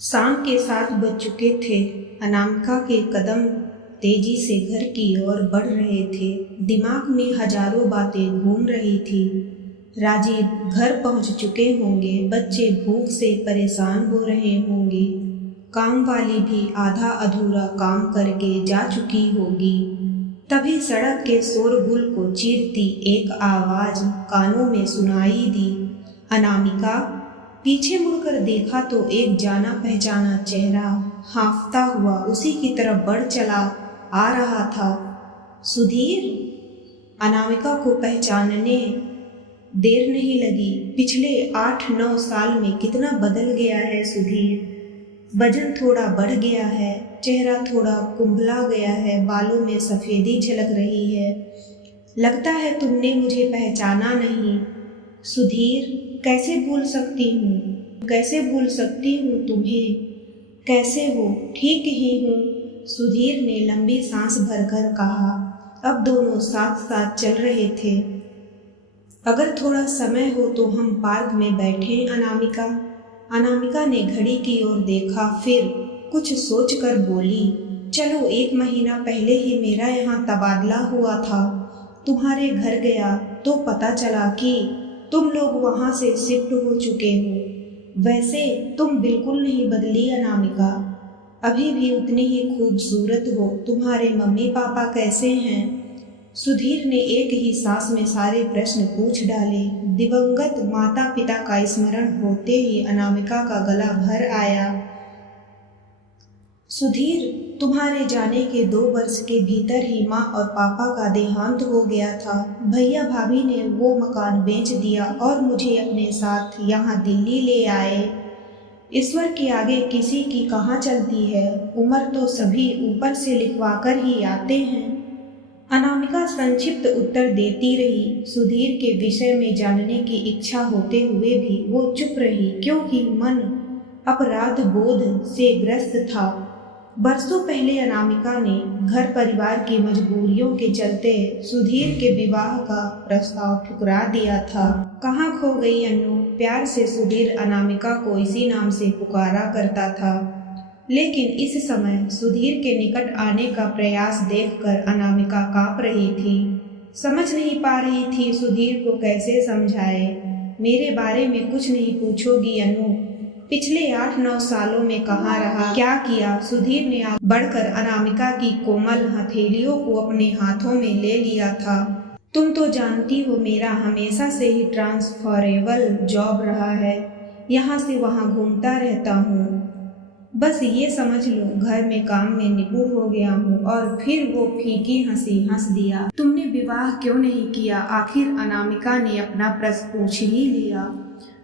शाम के 7 बज चुके थे। अनामिका के कदम तेजी से घर की ओर बढ़ रहे थे। दिमाग में हजारों बातें घूम रही थी। राजीव घर पहुंच चुके होंगे, बच्चे भूख से परेशान हो रहे होंगे, काम वाली भी आधा अधूरा काम करके जा चुकी होगी। तभी सड़क के शोरगुल को चीरती एक आवाज कानों में सुनाई दी, अनामिका। पीछे मुड़कर देखा तो एक जाना पहचाना चेहरा हांफता हुआ उसी की तरफ बढ़ चला आ रहा था। सुधीर। अनामिका को पहचानने देर नहीं लगी। पिछले 8-9 साल में कितना बदल गया है सुधीर। वजन थोड़ा बढ़ गया है, चेहरा थोड़ा कुंभला गया है, बालों में सफ़ेदी झलक रही है। लगता है तुमने मुझे पहचाना नहीं। सुधीर, कैसे भूल सकती हूँ, कैसे भूल सकती हूँ तुम्हें। कैसे हो? ठीक ही हूँ, सुधीर ने लंबी सांस भरकर कहा। अब दोनों साथ साथ चल रहे थे। अगर थोड़ा समय हो तो हम पार्क में बैठें, अनामिका। अनामिका ने घड़ी की ओर देखा, फिर कुछ सोचकर बोली, चलो 1 महीना पहले ही मेरा यहाँ तबादला हुआ था। तुम्हारे घर गया तो पता चला कि तुम लोग वहाँ से शिफ्ट हो चुके हो। वैसे तुम बिल्कुल नहीं बदली अनामिका, अभी भी उतनी ही खूबसूरत हो। तुम्हारे मम्मी पापा कैसे हैं? सुधीर ने एक ही सांस में सारे प्रश्न पूछ डाले। दिवंगत माता पिता का स्मरण होते ही अनामिका का गला भर आया। सुधीर, तुम्हारे जाने के 2 वर्ष के भीतर ही माँ और पापा का देहांत हो गया था। भैया भाभी ने वो मकान बेच दिया और मुझे अपने साथ यहाँ दिल्ली ले आए। ईश्वर के आगे किसी की कहाँ चलती है, उम्र तो सभी ऊपर से लिखवा कर ही आते हैं। अनामिका संक्षिप्त उत्तर देती रही। सुधीर के विषय में जानने की इच्छा होते हुए भी वो चुप रही, क्योंकि मन अपराध बोध से ग्रस्त था। बरसों पहले अनामिका ने घर परिवार की मजबूरियों के चलते सुधीर के विवाह का प्रस्ताव ठुकरा दिया था। कहाँ खो गई अन्नू? प्यार से सुधीर अनामिका को इसी नाम से पुकारा करता था, लेकिन इस समय सुधीर के निकट आने का प्रयास देखकर अनामिका कांप रही थी। समझ नहीं पा रही थी सुधीर को कैसे समझाए। मेरे बारे में कुछ नहीं पूछोगी अनु? पिछले 8-9 सालों में कहाँ रहा, क्या किया? सुधीर ने आगे बढ़कर अनामिका की कोमल हथेलियों को अपने हाथों में ले लिया था। तुम तो जानती हो मेरा हमेशा से ही ट्रांसफरेबल जॉब रहा है। यहाँ से वहाँ घूमता रहता हूँ। बस ये समझ लो घर में काम में निपुण हो गया हूँ। और फिर वो फीकी हंसी हंस दिया। तुमने विवाह क्यों नहीं किया? आखिर अनामिका ने अपना प्रश्न पूछ ही लिया।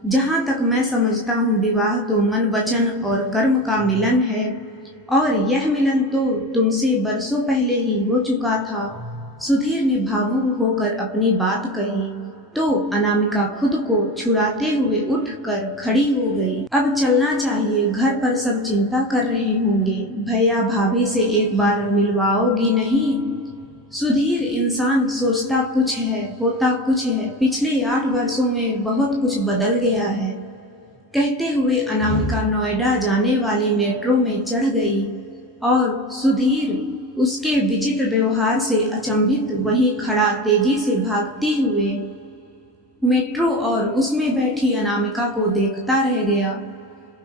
जहाँ तक मैं समझता हूँ विवाह तो मन वचन और कर्म का मिलन है, और यह मिलन तो तुमसे बरसों पहले ही हो चुका था। सुधीर ने भावुक होकर अपनी बात कही तो अनामिका खुद को छुड़ाते हुए उठकर खड़ी हो गई। अब चलना चाहिए, घर पर सब चिंता कर रहे होंगे। भैया भाभी से एक बार मिलवाओगी नहीं? सुधीर, इंसान सोचता कुछ है, होता कुछ है। पिछले 8 वर्षों में बहुत कुछ बदल गया है। कहते हुए अनामिका नोएडा जाने वाली मेट्रो में चढ़ गई और सुधीर उसके विचित्र व्यवहार से अचंभित वहीं खड़ा तेजी से भागती हुए मेट्रो और उसमें बैठी अनामिका को देखता रह गया,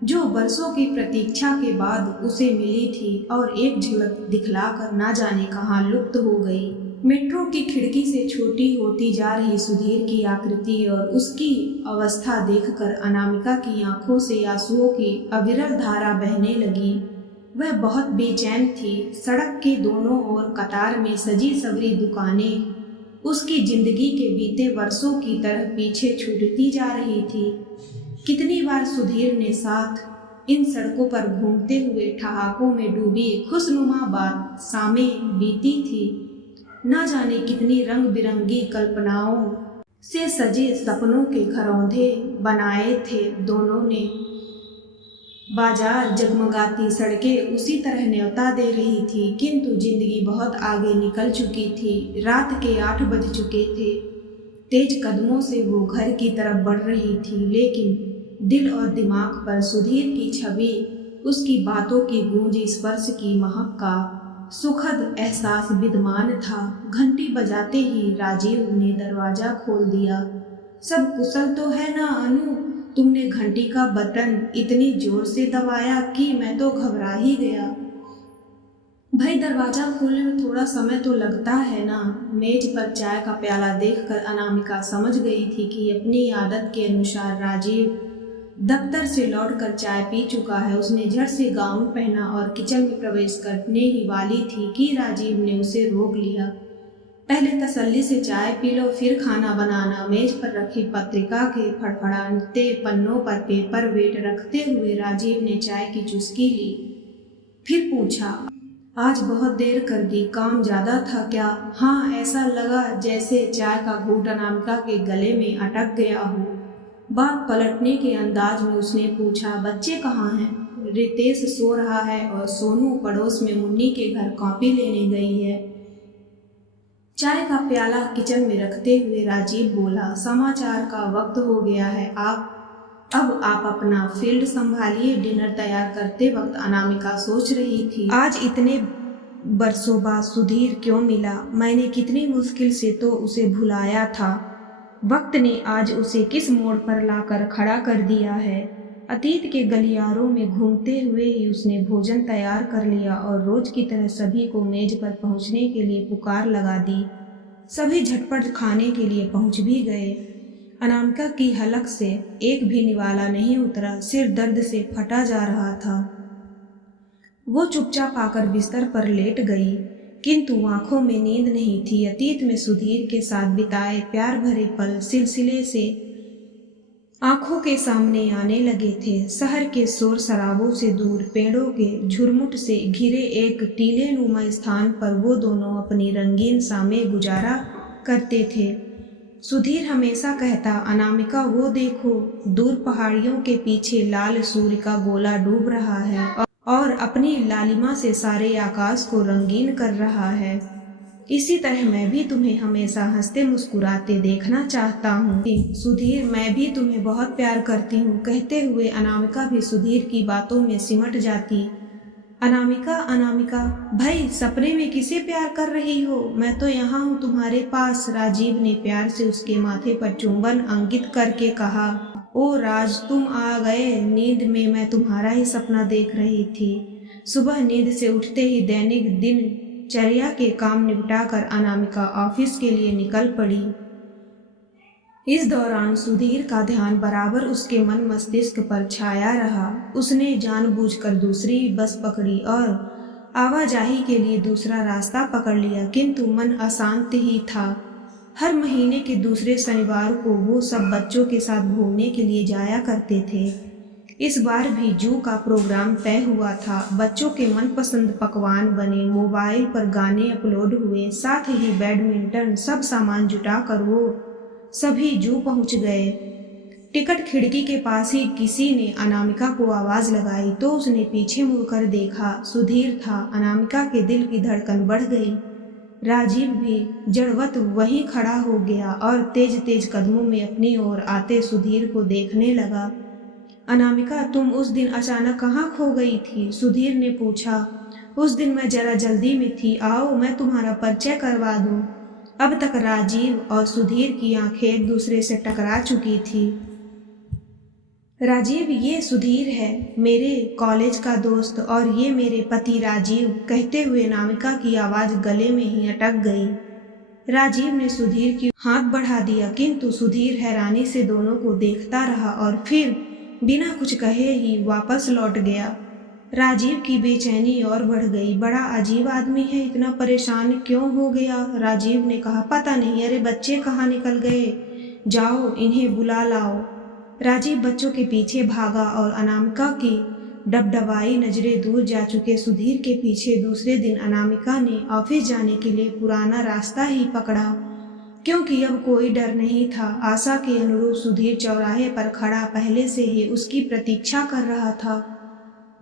जो बरसों की प्रतीक्षा के बाद उसे मिली थी और एक झलक दिखलाकर ना जाने कहाँ लुप्त हो गई। मेट्रो की खिड़की से छोटी होती जा रही सुधीर की आकृति और उसकी अवस्था देखकर अनामिका की आंखों से आंसुओं की अविरल धारा बहने लगी। वह बहुत बेचैन थी। सड़क के दोनों ओर कतार में सजी सवरी दुकानें उसकी जिंदगी के बीते वर्षों की तरह पीछे छूटती जा रही थी। कितनी बार सुधीर ने साथ इन सड़कों पर घूमते हुए ठहाकों में डूबी खुशनुमा बात शामें बीती थी। न जाने कितनी रंग बिरंगी कल्पनाओं से सजे सपनों के घरौंधे बनाए थे दोनों ने। बाजार, जगमगाती सड़कें उसी तरह न्योता दे रही थी, किंतु जिंदगी बहुत आगे निकल चुकी थी। रात के 8 बज चुके थे। तेज कदमों से वो घर की तरफ बढ़ रही थी, लेकिन दिल और दिमाग पर सुधीर की छवि उसकी बातों की गूंज, स्पर्श की महक का सुखद एहसास विद्यमान था। घंटी बजाते ही राजीव ने दरवाजा खोल दिया। सब कुशल तो है ना अनु? तुमने घंटी का बटन इतनी जोर से दबाया कि मैं तो घबरा ही गया। भाई, दरवाजा खोलने में थोड़ा समय तो लगता है ना। मेज पर चाय का प्याला देखकर अनामिका समझ गई थी कि अपनी आदत के अनुसार राजीव दफ्तर से लौटकर चाय पी चुका है। उसने झट से गाउन पहना और किचन में प्रवेश करने ही वाली थी कि राजीव ने उसे रोक लिया। पहले तसल्ली से चाय पी लो, फिर खाना बनाना। मेज पर रखी पत्रिका के फड़फड़ाते पन्नों पर पेपर वेट रखते हुए राजीव ने चाय की चुस्की ली। फिर पूछा, आज बहुत देर कर दी, काम ज्यादा था क्या? हाँ, ऐसा लगा जैसे चाय का घूंट अनामिका के गले में अटक गया हो। बात पलटने के अंदाज में उसने पूछा, बच्चे कहाँ हैं? रितेश सो रहा है और सोनू पड़ोस में मुन्नी के घर कॉपी लेने गई है। चाय का प्याला किचन में रखते हुए राजीव बोला, समाचार का वक्त हो गया है, अब आप अपना फील्ड संभालिए। डिनर तैयार करते वक्त अनामिका सोच रही थी, आज इतने बरसों बाद सुधीर क्यों मिला? मैंने कितनी मुश्किल से तो उसे भुलाया था। वक्त ने आज उसे किस मोड़ पर लाकर खड़ा कर दिया है। अतीत के गलियारों में घूमते हुए ही उसने भोजन तैयार कर लिया और रोज की तरह सभी को मेज पर पहुंचने के लिए पुकार लगा दी। सभी झटपट खाने के लिए पहुंच भी गए। अनामिका की हलक से एक भी निवाला नहीं उतरा, सिर दर्द से फटा जा रहा था। वो चुपचाप आकर बिस्तर पर लेट गई, किंतु आंखों में नींद नहीं थी। अतीत में सुधीर के साथ बिताए प्यार भरे पल सिलसिले से आंखों के सामने आने लगे थे। शहर के शोर शराबों से दूर, पेड़ों के झुरमुट से घिरे एक टीले नुमा स्थान पर वो दोनों अपनी रंगीन शामें गुजारा करते थे। सुधीर हमेशा कहता, अनामिका वो देखो, दूर पहाड़ियों के पीछे लाल सूर्य का गोला डूब रहा है और अपनी लालिमा से सारे आकाश को रंगीन कर रहा है। इसी तरह मैं भी तुम्हें हमेशा हंसते मुस्कुराते देखना चाहता हूँ। सुधीर, मैं भी तुम्हें बहुत प्यार करती हूँ। कहते हुए अनामिका भी सुधीर की बातों में सिमट जाती। अनामिका, अनामिका, भाई सपने में किसे प्यार कर रही हो? मैं तो यहाँ हूँ तुम्हारे पास। राजीव ने प्यार से उसके माथे पर चुंबन अंकित करके कहा। ओ राज, तुम आ गए। नींद में मैं तुम्हारा ही सपना देख रही थी। सुबह नींद से उठते ही दैनिक दिनचर्या के काम निपटाकर अनामिका ऑफिस के लिए निकल पड़ी। इस दौरान सुधीर का ध्यान बराबर उसके मन मस्तिष्क पर छाया रहा। उसने जानबूझकर दूसरी बस पकड़ी और आवाजाही के लिए दूसरा रास्ता पकड़ लिया, किंतु मन अशांत ही था। हर महीने के दूसरे शनिवार को वो सब बच्चों के साथ घूमने के लिए जाया करते थे। इस बार भी जू का प्रोग्राम तय हुआ था। बच्चों के मनपसंद पकवान बने, मोबाइल पर गाने अपलोड हुए, साथ ही बैडमिंटन, सब सामान जुटाकर वो सभी जू पहुंच गए। टिकट खिड़की के पास ही किसी ने अनामिका को आवाज लगाई तो उसने पीछे मुड़कर देखा। सुधीर था। अनामिका के दिल की धड़कन बढ़ गई। राजीव भी जड़वत वहीं खड़ा हो गया और तेज तेज कदमों में अपनी ओर आते सुधीर को देखने लगा। अनामिका, तुम उस दिन अचानक कहाँ खो गई थी? सुधीर ने पूछा। उस दिन मैं जरा जल्दी में थी। आओ मैं तुम्हारा परिचय करवा दूं। अब तक राजीव और सुधीर की आंखें एक दूसरे से टकरा चुकी थी। राजीव, ये सुधीर है, मेरे कॉलेज का दोस्त, और ये मेरे पति राजीव। कहते हुए अनामिका की आवाज गले में ही अटक गई। राजीव ने सुधीर की हाथ बढ़ा दिया, किंतु सुधीर हैरानी से दोनों को देखता रहा और फिर बिना कुछ कहे ही वापस लौट गया। राजीव की बेचैनी और बढ़ गई। बड़ा अजीब आदमी है, इतना परेशान क्यों हो गया? राजीव ने कहा। पता नहीं, अरे बच्चे कहाँ निकल गए? जाओ इन्हें बुला लाओ। राजीव बच्चों के पीछे भागा और अनामिका की डबडबाई नजरें दूर जा चुके सुधीर के पीछे दूसरे दिन अनामिका ने ऑफिस जाने के लिए पुराना रास्ता ही पकड़ा, क्योंकि अब कोई डर नहीं था। आशा के अनुरूप सुधीर चौराहे पर खड़ा पहले से ही उसकी प्रतीक्षा कर रहा था।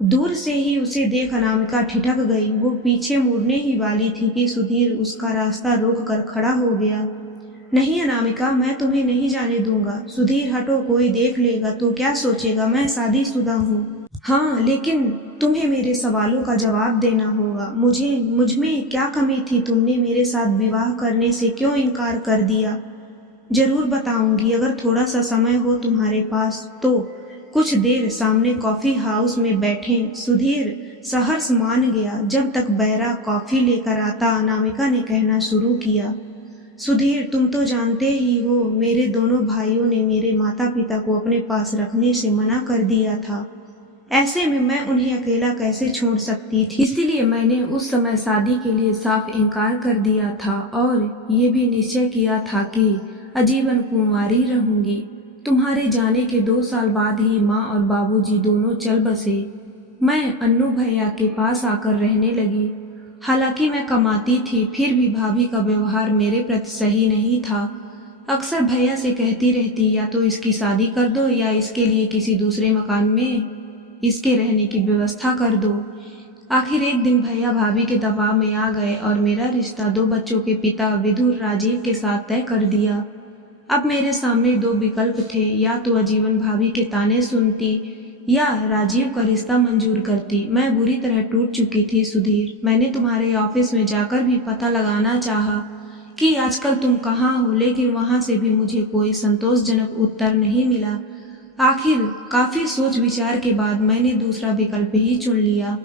दूर से ही उसे देख अनामिका ठिठक गई। वो पीछे मुड़ने ही वाली थी कि सुधीर उसका रास्ता रोक कर खड़ा हो गया। नहीं अनामिका, मैं तुम्हें नहीं जाने दूंगा। सुधीर, हटो, कोई देख लेगा तो क्या सोचेगा? मैं शादीशुदा हूँ। हाँ, लेकिन तुम्हें मेरे सवालों का जवाब देना होगा। मुझ में क्या कमी थी? तुमने मेरे साथ विवाह करने से क्यों इनकार कर दिया? जरूर बताऊंगी, अगर थोड़ा सा समय हो तुम्हारे पास तो। कुछ देर सामने कॉफी हाउस में बैठे सुधीर सहर्ष मान गया। जब तक बैरा कॉफी लेकर आता, अनामिका ने कहना शुरू किया, सुधीर, तुम तो जानते ही हो मेरे दोनों भाइयों ने मेरे माता पिता को अपने पास रखने से मना कर दिया था। ऐसे में मैं उन्हें अकेला कैसे छोड़ सकती थी? इसीलिए मैंने उस समय शादी के लिए साफ इनकार कर दिया था और ये भी निश्चय किया था कि आजीवन कुंवारी रहूंगी। तुम्हारे जाने के 2 साल बाद ही माँ और बाबूजी दोनों चल बसे। मैं अन्नू भैया के पास आकर रहने लगी। हालांकि मैं कमाती थी, फिर भी भाभी का व्यवहार मेरे प्रति सही नहीं था। अक्सर भैया से कहती रहती, या तो इसकी शादी कर दो या इसके लिए किसी दूसरे मकान में इसके रहने की व्यवस्था कर दो। आखिर एक दिन भैया भाभी के दबाव में आ गए और मेरा रिश्ता 2 बच्चों के पिता विदुर राजीव के साथ तय कर दिया। अब मेरे सामने 2 विकल्प थे, या तो आजीवन भाभी के ताने सुनती या राजीव का रिश्ता मंजूर करती। मैं बुरी तरह टूट चुकी थी सुधीर। मैंने तुम्हारे ऑफिस में जाकर भी पता लगाना चाहा कि आजकल तुम कहाँ हो, लेकिन वहां से भी मुझे कोई संतोषजनक उत्तर नहीं मिला। आखिर काफी सोच विचार के बाद मैंने दूसरा विकल्प ही चुन लिया।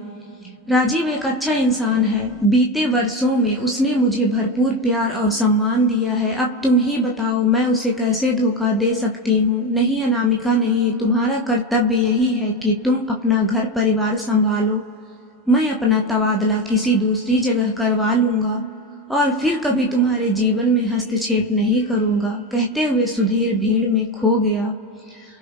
राजीव एक अच्छा इंसान है। बीते वर्षों में उसने मुझे भरपूर प्यार और सम्मान दिया है। अब तुम ही बताओ, मैं उसे कैसे धोखा दे सकती हूँ? नहीं अनामिका, नहीं। तुम्हारा कर्तव्य यही है कि तुम अपना घर परिवार संभालो। मैं अपना तबादला किसी दूसरी जगह करवा लूंगा और फिर कभी तुम्हारे जीवन में हस्तक्षेप नहीं करूंगा। कहते हुए सुधीर भीड़ में खो गया।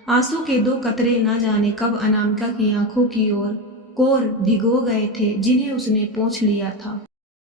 आंसू के 2 कतरे न जाने कब अनामिका की आंखों की ओर कोर भिगो गए थे, जिन्हें उसने पोंछ लिया था।